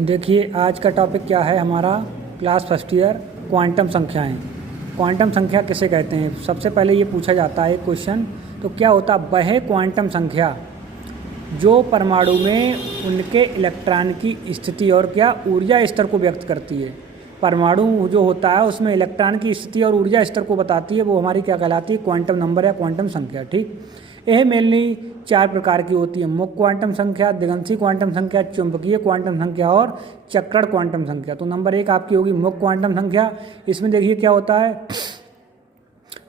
देखिए आज का टॉपिक क्या है हमारा क्लास फर्स्ट ईयर क्वांटम संख्याएं। क्वांटम संख्या किसे कहते हैं? सबसे पहले ये पूछा जाता है क्वेश्चन, तो क्या होता है वह क्वांटम संख्या जो परमाणु में उनके इलेक्ट्रॉन की स्थिति और क्या ऊर्जा स्तर को व्यक्त करती है। परमाणु जो होता है उसमें इलेक्ट्रॉन की स्थिति और ऊर्जा स्तर को बताती है, वो हमारी क्या कहलाती है? क्वांटम नंबर या क्वांटम संख्या। ठीक, यह मेनली 4 प्रकार की होती है: मुक्त क्वांटम संख्या, दिगंशी क्वांटम संख्या, चुंबकीय क्वांटम संख्या और चक्रण क्वांटम संख्या। तो नंबर 1 आपकी होगी मुक्त क्वांटम संख्या। इसमें देखिए क्या होता है,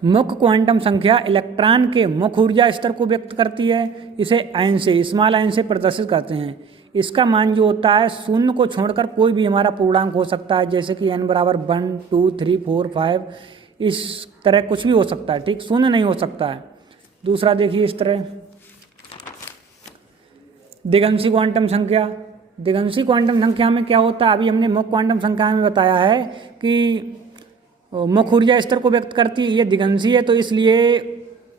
मुक्त क्वांटम संख्या इलेक्ट्रॉन के मुख्य ऊर्जा स्तर को व्यक्त करती है। इसे एन से, स्मॉल एन से प्रदर्शित करते हैं। इसका मान जो होता है शून्य को छोड़कर कोई भी हमारा पूर्णांक हो सकता है, जैसे कि n बराबर 1, 2, 3, 4, 5, इस तरह कुछ भी हो सकता है। ठीक, शून्य नहीं हो सकता है। दूसरा देखिए इस तरह दिगंशी क्वांटम संख्या। दिगंशी क्वांटम संख्या में क्या होता है, अभी हमने मुक्त क्वांटम संख्या में बताया है कि मुख्य ऊर्जा स्तर को व्यक्त करती है। ये दिगंशी है तो इसलिए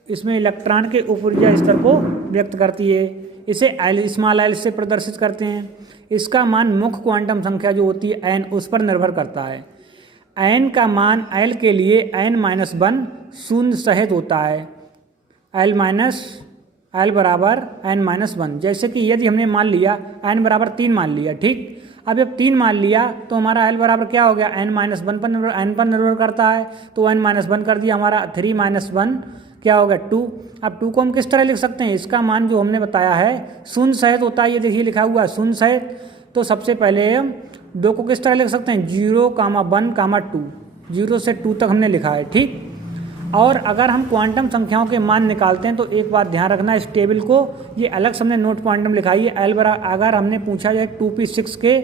इसमें इलेक्ट्रॉन के उप ऊर्जा स्तर को व्यक्त करती है। इसे एल, स्मॉल एल से प्रदर्शित करते हैं। इसका मान मुख्य क्वांटम संख्या जो होती है एन, उस पर निर्भर करता है। एन का मान एल के लिए n-1 शून्य सहित होता है। एल बराबर n-1। जैसे कि यदि हमने मान लिया n बराबर 3 मान लिया, ठीक, अब जब 3 मान लिया तो हमारा एल बराबर क्या हो गया? n-1 पर निर्भर करता है, तो n-1 कर दिया। हमारा 3-1 क्या हो गया? 2। अब 2 को हम किस तरह लिख सकते हैं? इसका मान जो हमने बताया है शून्य सहित होता है। ये देखिए लिखा हुआ है शून्य सहित। तो सबसे पहले 2 को किस तरह लिख सकते हैं? 0, 1, 2। 0 से 2 तक हमने लिखा है। ठीक, और अगर हम क्वांटम संख्याओं के मान निकालते हैं तो एक बात ध्यान रखना, इस टेबल को ये अलग से हमने नोट क्वांटम लिखाई है। एल बराबर, अगर हमने पूछा जाए 2p6 के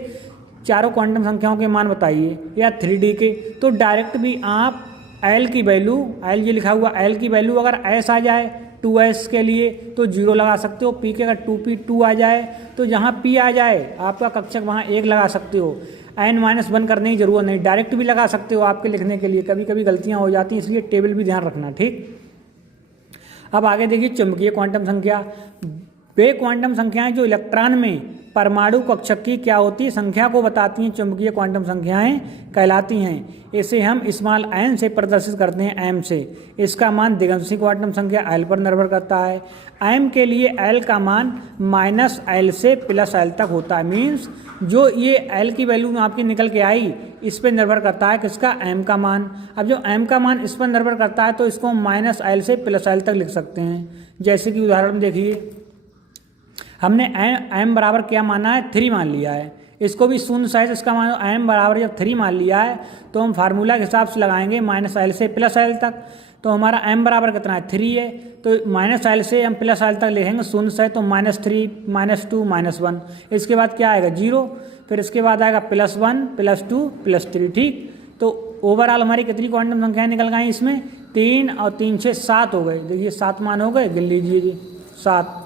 चारों क्वांटम संख्याओं के मान बताइए या 3D के, तो डायरेक्ट भी आप एल की वैल्यू, एल ये लिखा हुआ एल की वैल्यू अगर एस आ जाए 2s के लिए तो 0 लगा सकते हो। p के अगर 2p2 आ जाए तो जहाँ p आ जाए आपका कक्षक वहाँ 1 लगा सकते हो। n-1 करने की जरूरत नहीं, डायरेक्ट भी लगा सकते हो आपके लिखने के लिए। कभी कभी गलतियाँ हो जाती हैं, इसलिए टेबल भी ध्यान रखना। ठीक, अब आगे देखिए चुंबकीय क्वांटम संख्या। वे क्वांटम संख्याएं जो इलेक्ट्रॉन में परमाणु कक्षक की क्या होती है संख्या को बताती हैं, चुंबकीय क्वांटम संख्याएं कहलाती हैं। इसे हम स्मॉल एन से प्रदर्शित करते हैं, एम से। इसका मान दिगंशी क्वांटम संख्या एल पर निर्भर करता है। एम के लिए एल का मान -L से +L तक होता है। मीन्स जो ये एल की वैल्यू आपकी निकल के आई, इस पर निर्भर करता है किसका? एम का मान। अब जो एम का मान इस पर निर्भर करता है तो इसको हम -L से +L तक लिख सकते हैं। जैसे कि उदाहरण देखिए, हमने m बराबर क्या माना है? 3 मान लिया है। इसको भी शून्य सहित इसका मान m बराबर जब 3 मान लिया है तो हम फार्मूला के हिसाब से लगाएंगे -L से +L तक। तो हमारा m बराबर कितना है? 3 है। तो -L से हम +L तक लिखेंगे शून्य सहित, तो -3, -2, -1। इसके बाद क्या आएगा? 0। फिर इसके बाद आएगा +1, +2, +3। ठीक, तो ओवरऑल हमारी कितनी क्वांटम संख्याएं निकल गई इसमें? 3 और 3 6 7 हो गए। देखिए 7 मान हो गए, गिन लीजिए जी 7।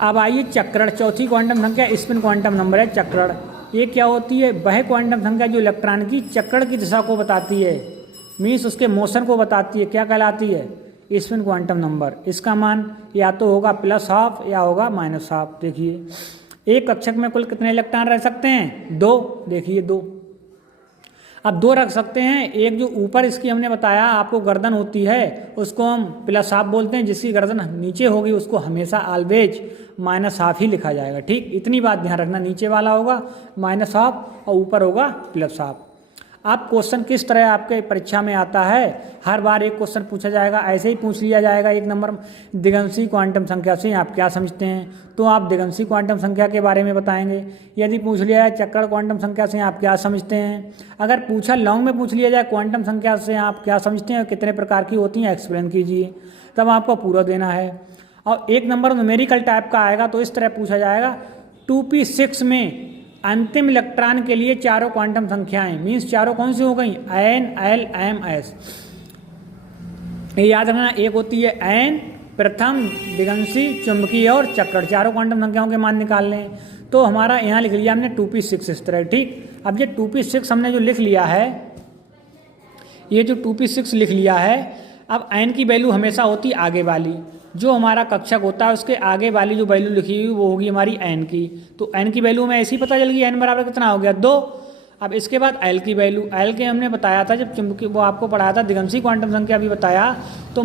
अब आइए चक्रण, चौथी क्वांटम संख्या स्पिन क्वांटम नंबर है चक्रण। ये क्या होती है? वह क्वांटम संख्या जो इलेक्ट्रॉन की चक्रण की दिशा को बताती है, मीन्स उसके मोशन को बताती है। क्या कहलाती है? Spin quantum number. इसका मान या तो होगा +12 या होगा -12। देखिए एक कक्षक में कुल कितने इलेक्ट्रॉन रह सकते हैं? 2। देखिए 2। अब 2 रख सकते हैं। एक जो ऊपर इसकी हमने बताया आपको गर्दन होती है उसको हम +12 बोलते हैं। जिसकी गर्दन नीचे होगी उसको हमेशा ऑलवेज -12 ही लिखा जाएगा। ठीक, इतनी बात ध्यान रखना, नीचे वाला होगा -12 और ऊपर होगा +12। अब क्वेश्चन किस तरह आपके परीक्षा में आता है, हर बार एक क्वेश्चन पूछा जाएगा, ऐसे ही पूछ लिया जाएगा। 1 नंबर दिगंशी क्वांटम संख्या से आप क्या समझते हैं, तो आप दिगंशी क्वांटम संख्या के बारे में बताएंगे। यदि पूछ लिया जाए चक्रण क्वांटम संख्या से आप क्या समझते हैं। अगर पूछा लॉन्ग में पूछ लिया जाए क्वांटम संख्या से आप क्या समझते हैं, कितने प्रकार की होती हैं, एक्सप्लेन कीजिए, तब आपको पूरा देना है। और 1 नंबर न्यूमेरिकल टाइप का आएगा तो इस तरह पूछा जाएगा, 2p6 में अंतिम इलेक्ट्रॉन के लिए चारों क्वांटम संख्याएं, मीन्स चारों कौन सी हो गई? n, l, m, s। ये याद रखना, एक होती है n, प्रथम, दिगंशी, चुंबकीय और चक्रण। चारों क्वांटम संख्याओं के मान निकाल लें तो हमारा यहाँ लिख लिया हमने 2p6 इस तरह। ठीक, अब ये 2p6 हमने जो लिख लिया है, ये जो 2p6 लिख लिया है, अब n की वैल्यू हमेशा होती आगे वाली। जो हमारा कक्षक होता है उसके आगे वाली जो वैल्यू लिखी हुई वो होगी हमारी n की। तो n की वैल्यू हमें ऐसी पता चल गई, n बराबर कितना हो गया 2। अब इसके बाद l की वैल्यू, l के हमने बताया था जब चुंबकीय वो आपको पढ़ाया था दिगंशी क्वांटम संख्या भी बताया, तो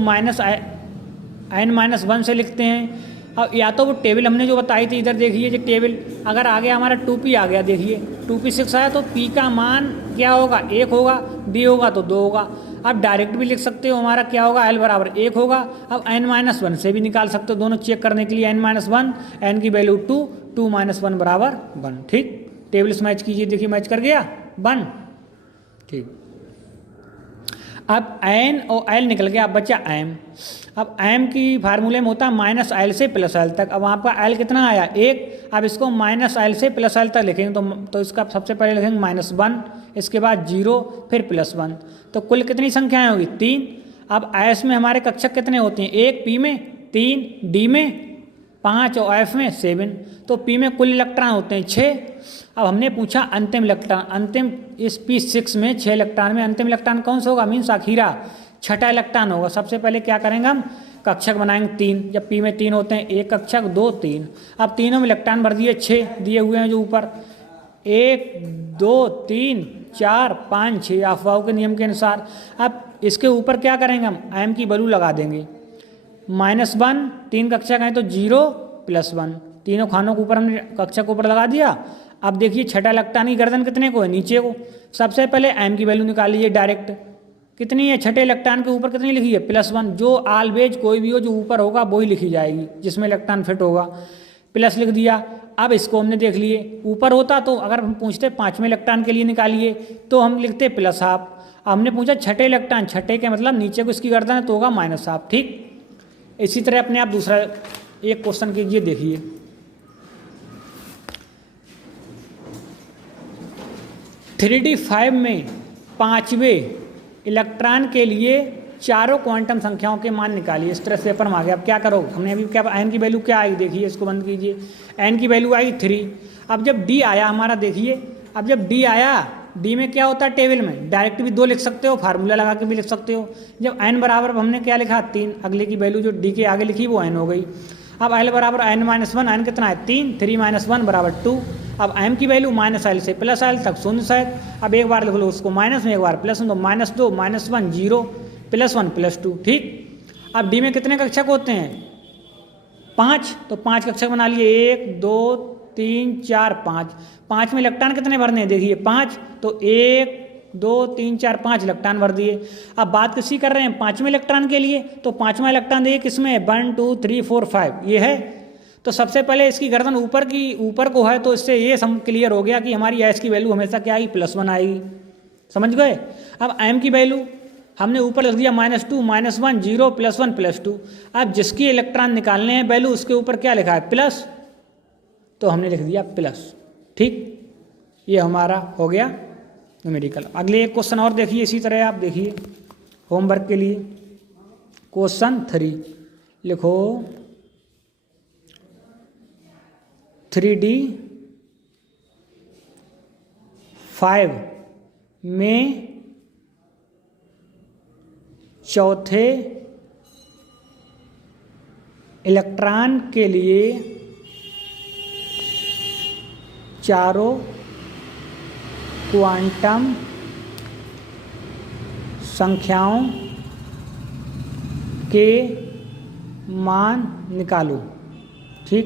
n-1 से लिखते हैं। अब या तो वो टेबल हमने जो बताई थी, इधर देखिए जो टेबल, अगर आगे हमारा 2p आ गया, देखिए 2p6 आया तो p का मान क्या होगा 1 होगा, d होगा तो 2 होगा। अब डायरेक्ट भी लिख सकते हो, हमारा क्या होगा l बराबर 1 होगा। अब n-1 से भी निकाल सकते हो, दोनों चेक करने के लिए n-1, n की वैल्यू 2, 2-1 बराबर 1। ठीक, टेबल से मैच कीजिए, देखिए मैच कर गया 1। ठीक, अब n और l निकल गया, अब बचा m। अब m की फार्मूले में होता है -l से +l तक। अब आपका l कितना आया 1, अब इसको -l से +l तक लिखेंगे तो इसका सबसे पहले लिखेंगे -1, इसके बाद 0, फिर +1। तो कुल कितनी संख्याएं होगी 3। अब s में हमारे कक्षक कितने होते हैं, 1 p में 3, d में 5 और f में 7। तो p में कुल इलेक्ट्रॉन होते हैं 6। अब हमने पूछा अंतिम इलेक्ट्रॉन, अंतिम इस p6 में 6 इलेक्ट्रॉन में अंतिम इलेक्ट्रॉन कौन सा होगा, मीन्स आखिरा छठा इलेक्ट्रॉन होगा। सबसे पहले क्या करेंगे हम, कक्षक बनाएंगे 3। जब p में 3 होते हैं, एक कक्षक 2 3। अब तीनों में इलेक्ट्रॉन भर दिए, 6 दिए हुए हैं जो ऊपर, 1 2 3 4 5 6 अफवाहों के नियम के अनुसार। अब इसके ऊपर क्या करेंगे हम, m की वैल्यू लगा देंगे, -1, 3 कक्षक हैं तो 0 +1, तीनों खानों के ऊपर हमने कक्षक ऊपर लगा दिया। अब देखिए छठा इलेक्ट्रॉन की गर्दन कितने को है, नीचे को। सबसे पहले m की वैल्यू निकाल लीजिए डायरेक्ट, कितनी है, छठे इलेक्ट्रॉन के ऊपर कितनी लिखी है +1। जो ऑलवेज कोई भी हो जो ऊपर होगा वो ही लिखी जाएगी जिसमें इलेक्ट्रॉन फिट होगा, प्लस लिख दिया। अब इसको हमने देख लिए, ऊपर होता तो अगर हम पूछते 5वें इलेक्ट्रॉन के लिए निकालिए तो हम लिखते +1/2। हमने पूछा छठे इलेक्ट्रॉन, छठे के मतलब नीचे को इसकी गर्दन है तो होगा -1/2। ठीक, इसी तरह अपने आप दूसरा एक क्वेश्चन कीजिए, देखिए 3D5 में 5वें इलेक्ट्रॉन के लिए चारों क्वांटम संख्याओं के मान निकालिए। इस तरह से पेपर में आ गया। अब क्या करो, हमने अभी क्या n की वैल्यू क्या आई, देखिए इसको बंद कीजिए, n की वैल्यू आई 3। अब जब d आया हमारा, देखिए अब जब d आया, d में क्या होता है टेबल में, डायरेक्ट भी 2 लिख सकते हो, फार्मूला लगा के भी लिख सकते हो। जब n बराबर हमने क्या लिखा 3, अगले की वैल्यू जो d के आगे लिखी वो n हो गई। अब l बराबर n-1, n कितना है 3, 3 - 1 बराबर 2। अब m की वैल्यू -l से +l तक 0 शायद। अब एक बार लिख लो उसको माइनस में, एक बार प्लस में, तो -2 -1 0 +1 +2। ठीक, अब d में कितने कक्षक होते हैं 5, तो 5 कक्षक बना लिए, 1 2 3 4 5। 5 में इलेक्ट्रॉन कितने भरने हैं, देखिए 5, तो 1 2 3 4 5 इलेक्ट्रॉन भर दिए। अब बात किसी कर रहे हैं 5वें इलेक्ट्रॉन के लिए, तो 5वां इलेक्ट्रॉन देखिए किसमें है, 1 2 3 4 5 ये है। तो सबसे पहले इसकी गर्दन ऊपर को है, तो इससे ये सम क्लियर हो गया कि हमारी s की वैल्यू हमेशा क्या आएगी +1 आएगी। समझ गए। अब m की वैल्यू हमने ऊपर लिख दिया -2 -1 0 +1 +2। अब जिसकी इलेक्ट्रॉन निकालने हैं वैल्यू उसके ऊपर क्या लिखा है प्लस, तो हमने लिख दिया प्लस। ठीक, ये हमारा हो गया न्यूमेरिकल। अगले एक क्वेश्चन और देखिए, इसी तरह आप देखिए होमवर्क के लिए क्वेश्चन 3 लिखो, 3D5 में चौथे इलेक्ट्रॉन के लिए चारों क्वांटम संख्याओं के मान निकालो। ठीक,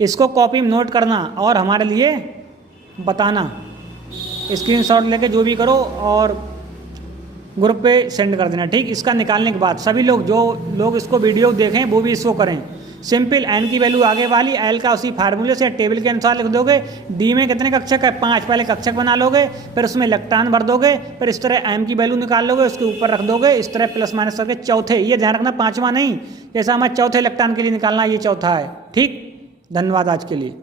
इसको कॉपी में नोट करना और हमारे लिए बताना, स्क्रीनशॉट लेके जो भी करो और ग्रुप पे सेंड कर देना। ठीक, इसका निकालने के बाद सभी लोग जो लोग इसको वीडियो देखें वो भी इसको करें। सिंपल n की वैल्यू आगे वाली, l का उसी फार्मूले से टेबल के अनुसार लिख दोगे। d में कितने कक्षक है 5, पहले कक्षक बना लोगे, फिर उसमें इलेक्ट्रॉन भर दोगे, फिर इस तरह m की वैल्यू निकाल लोगे, उसके ऊपर रख दोगे, इस तरह प्लस माइनस करके चौथे, ये ध्यान रखना 5वां नहीं, जैसा हमारे चौथे इलेक्ट्रॉन के लिए निकालना ये चौथा है। ठीक, धन्यवाद आज के लिए।